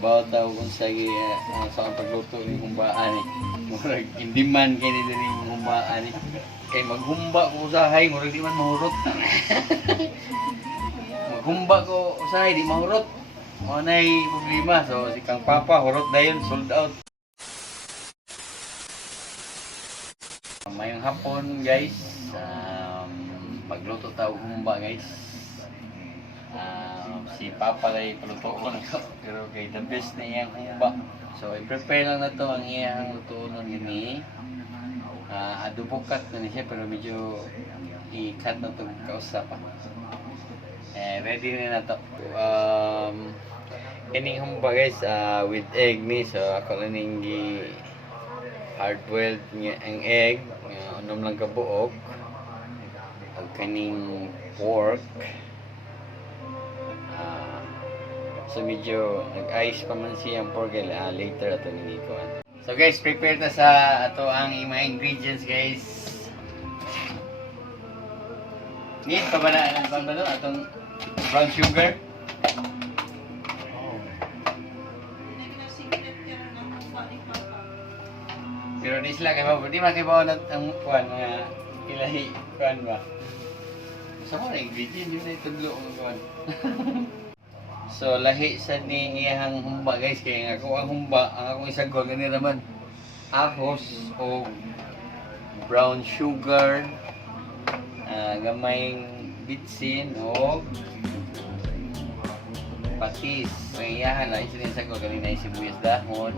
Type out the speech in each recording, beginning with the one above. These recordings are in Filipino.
makibawat daw kung sa ang pagluto ng humbaan eh. Murag indiman kay ni diri yung humbaan eh. Kay maghumba ko usahay, murag di man mahurot. Maghumba ko usahay, di mahurot. Mo nay problema. So si Kang Papa hurot dayon, sold out. Mayong hapon guys, magluto tayo humba guys. Si Papa lay paluto ko na pero kay the best na iyang humba. So i-prepare lang na to ang iyang lutuon gini. Adobo cut na niya pero medyo i-cut na to kausa pa. Ready na to. Ining humba guys with egg ni, so ako lang ning hard boiled ang egg, unom lang kabuok og kaning pork. So medyo nag-ice pa man siyang pork later ato ni Kuan. So guys, prepare na sa ato ang mga ingredients guys. Need pa ba na atong brown sugar? Pero di sila kayo di makibaw na ang kuan mga ilahi kuan ba. Sa mga ingredient yun ay tudlo ang kuan. So lahi sa ni iyang humba guys, kaya ako ang humba, ang akong isagol gani naman ahos o brown sugar, gamayng bitsin o patis. So iyahan na isa isagol kanina ay sibuyas dahon,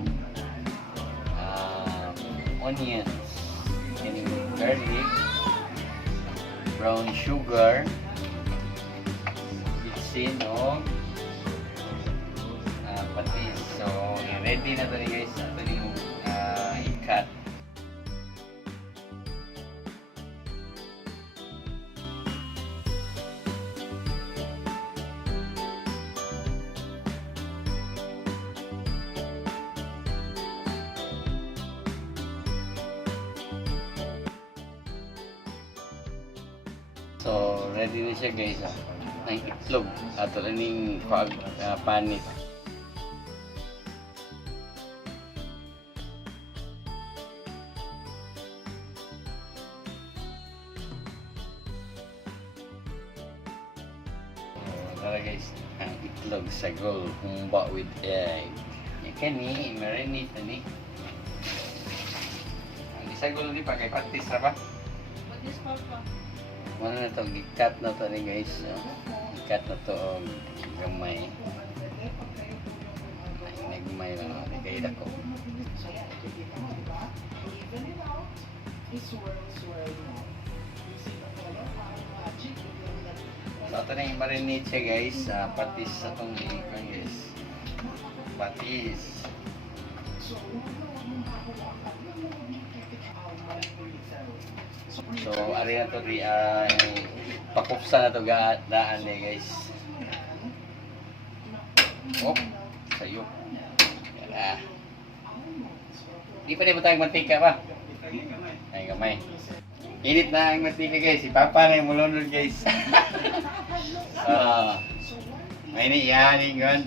onions, and garlic, brown sugar, bitsin o patis. So ready na to guys, ito yung i-cut. So ready na siya guys ang itlog ato ning panit. Tara guys, ang itlog sagol humba with egg. Yan kani marinate na ni. Ang isagol ni pa kay patis ra ba? Patis pa pa. Ano na to, i-cut na to ni guys. I-cut na to og gamay. Nagmay lang natin kay dako. So ito na yung marinate siya guys. Patis sa itong ikon guys. Patis. So ari na to pakupsa na to daan guys. Oh, sayop. Yan. Di pa rin mo tayong mantika pa. Ay gamay. Init na ang mantika guys. Si Papa na yung mulunod guys. Mainit yan ingon.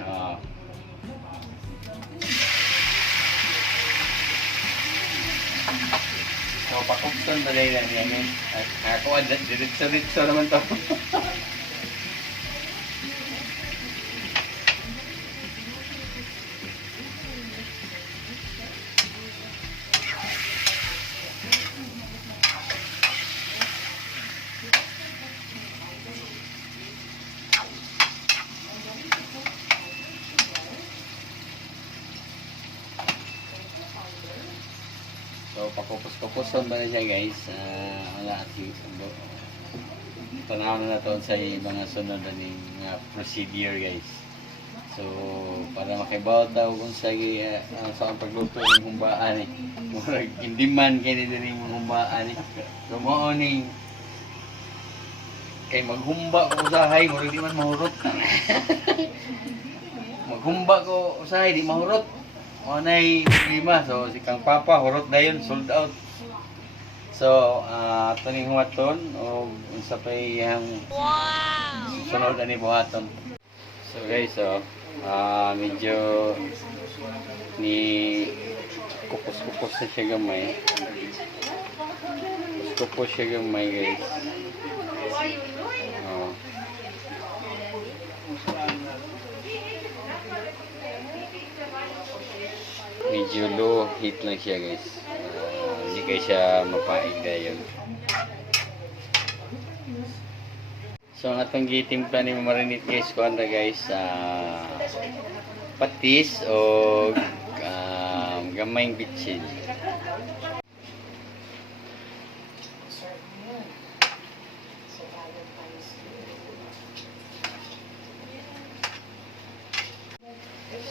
So pakupson ba dahil lang yan. Ako diretso naman to. So pakupos-kuposon ba na siya guys. Wala at yung sundo. Tanaw na natin sa mga sunod na mga procedure guys. So para makibawat daw kung sa ang pagluto ng humbaan eh. Murag indiman kay ni diri yung humbaan eh. So mao ni kay maghumba ko usahay, murag di man mahurot. Maghumba ko usahay, di mahurot. O nay problema. So si Kang Papa hurot dayon, sold out. So ato ning huwaton o unsa pa iyang sunod ani buhaton. So guys, Medyo ni kupos-kupos na siya gamay. Kupos siya gamay guys. Oh. Medyo low heat lang siya guys. Hindi kayo siya mapaig dayon. So ang atong gitimpla ni marinate guys ko anda guys patis o gamayng bitsin.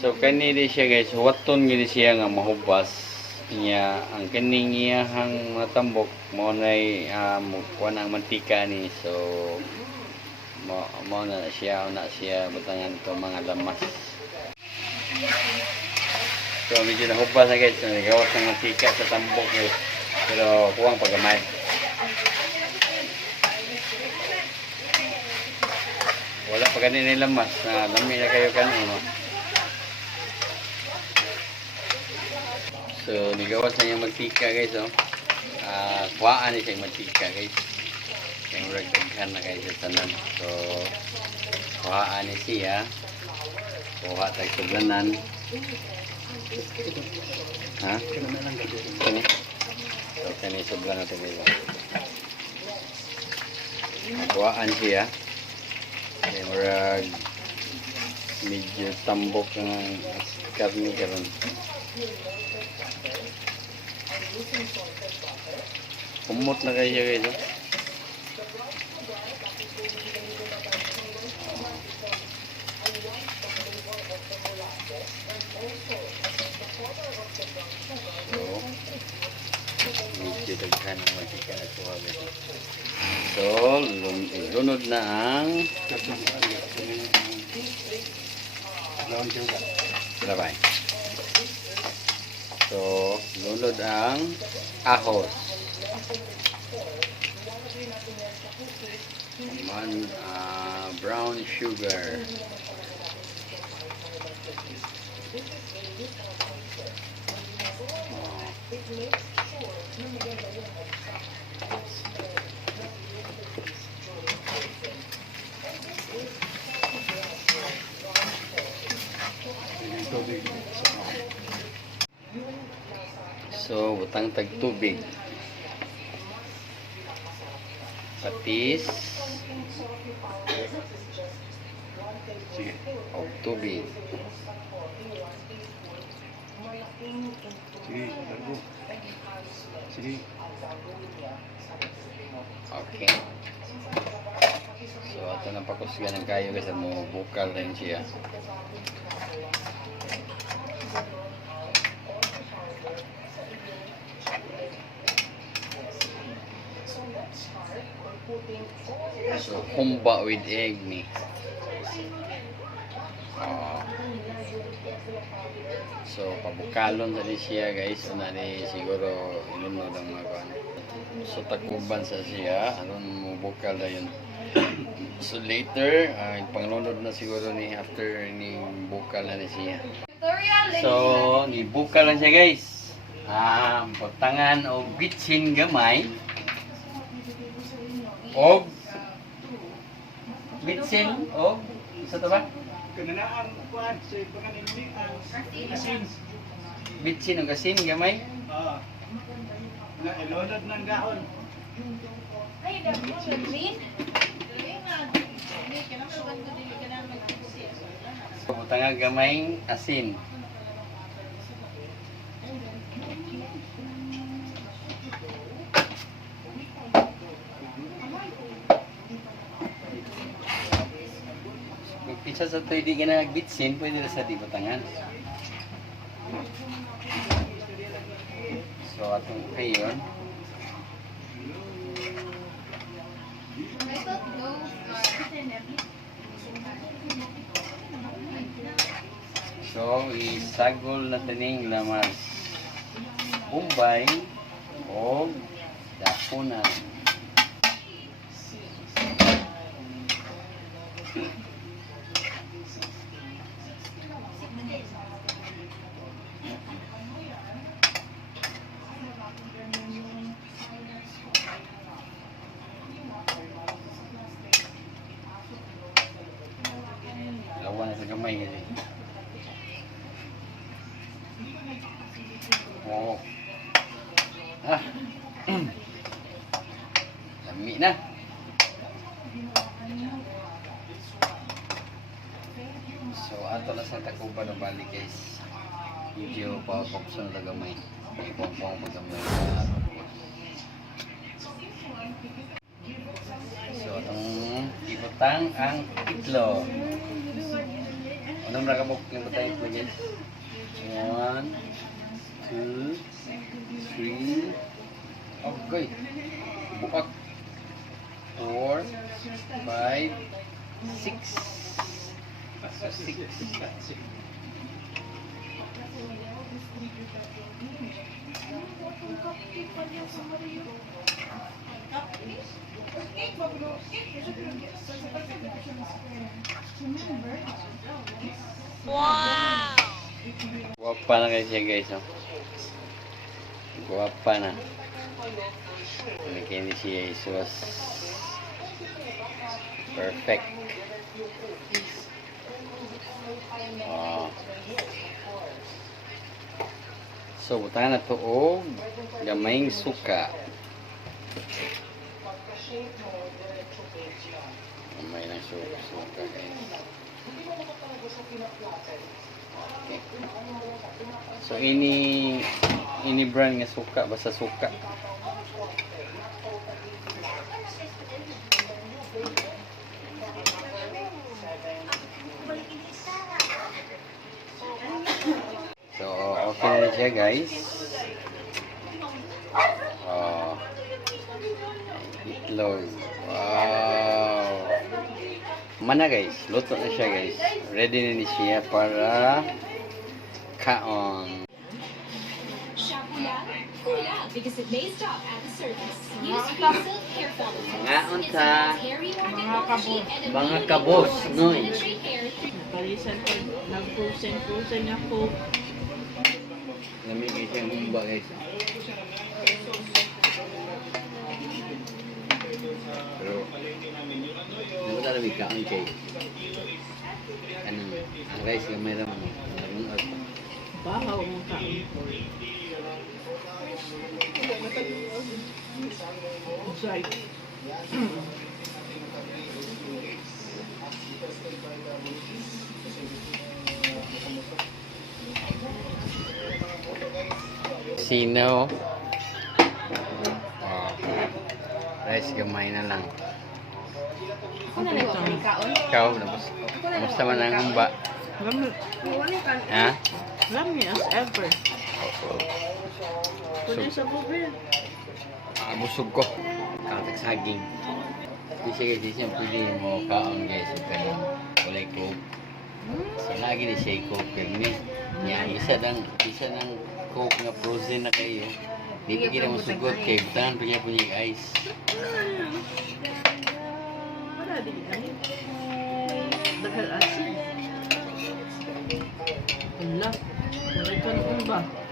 So kani di siya guys, waton gini siya nga mahubas niya ang kaning iyahang natambok mo nay kuan ang mantika ni. So mo na siya butangan to mga lamas. So medyo nahubas na guys, nagawas ng mantika sa tambok guys. Pero kuwang pagamay. Wala pa ganin na lamas na lami na kayo kanino. So nigawas na yung mantika guys oh. Kuhaan niya yung mantika guys. Yung ragdaghan na guys sa tanan. So kuhaan niya siya. Kuha tayo sublanan. Ha? Kani? So kani sublan natin guys. Kuhaan siya. Yung rag medyo tambok ng karni karon. Kumot na kayo guys oh. Medyo daghan ang mantika na kuha guys. So lunod na ang labay. So lunod ang ahos. Brown sugar. So butang tag tubig. Patis. O tubig. Okay. So ato nang pakusgan ng kayo kasi mo bukal rin siya. So humba with egg ni. So pabukalon sa siya guys, una ni siguro ilunod ang mga kuan. So takuban sa siya, aron mo bukal na yun. So later, panglunod na siguro ni after ni bukal na siya. So ni bukal lang siya guys. Butangan o bitsin gamay. Og bitsin og isa to ba? Kananaan kuan sa pangalan ni asin. Bitsin og asin gamay. Na ilunod ng dahon. Ay, dami mo green. Dili nga. Dili ka na maganda dili ka na magpipisi. Butangan gamayng asin. Pizza sa to'y di ka na nagbitsin, pwede na sa di batangan. So, atong kayon. So, isagol na taning lamas. Bombay o dapunan. Oh. Ah. Lami na. So ato na sa takuban ng balik guys. Medyo pa-kopson na gamay. Ipong-pong magamay na. So itong ibutang ang itlog. Anong nakabuk yung butang itlog guys? 1, 2, 3. Okay. Buak. 4, 5, 6. So 6. Wow! Guwapa na kayo siya guys. Oh. Guwapa na. Hindi siya Jesus. Perfect. Oh. So, butangan na ito o gamayng suka. Gamay ng suka guys. Okay. So, ini brand nga suka. Basta suka. So, okay na siya guys. Oh, itlog. Wow. Mana guys, luto na siya guys. Ready na ni siya para kaon. Because it may stop at the surface. Use Silk hair follicles. Nga unta, mga Mga kabos, no? Palisan ko, nag-frozen na po. Lamig siya mumba guys. Pero, nakuha na may kaon kay. Ano, ang rice gamay naman. Bahaw mo ka. Right. Sino? Oh. Rice gamay na lang. Ano na yung kaon? Ikaw, kamusta man ang humba? Ha? Lami as ever. Kunin So, sa bubir. busog ko. Katak saging. Di siya guys, di siya pwede mo kaon guys. Pero walay coke. So lagi ni siya coke. Pero ni, isa ng coke nga frozen na kayo. Di pa kita masugot kay butangan pa niya po niya ice. Wala din yan. Dahil asin. Wala. Wala ito ba?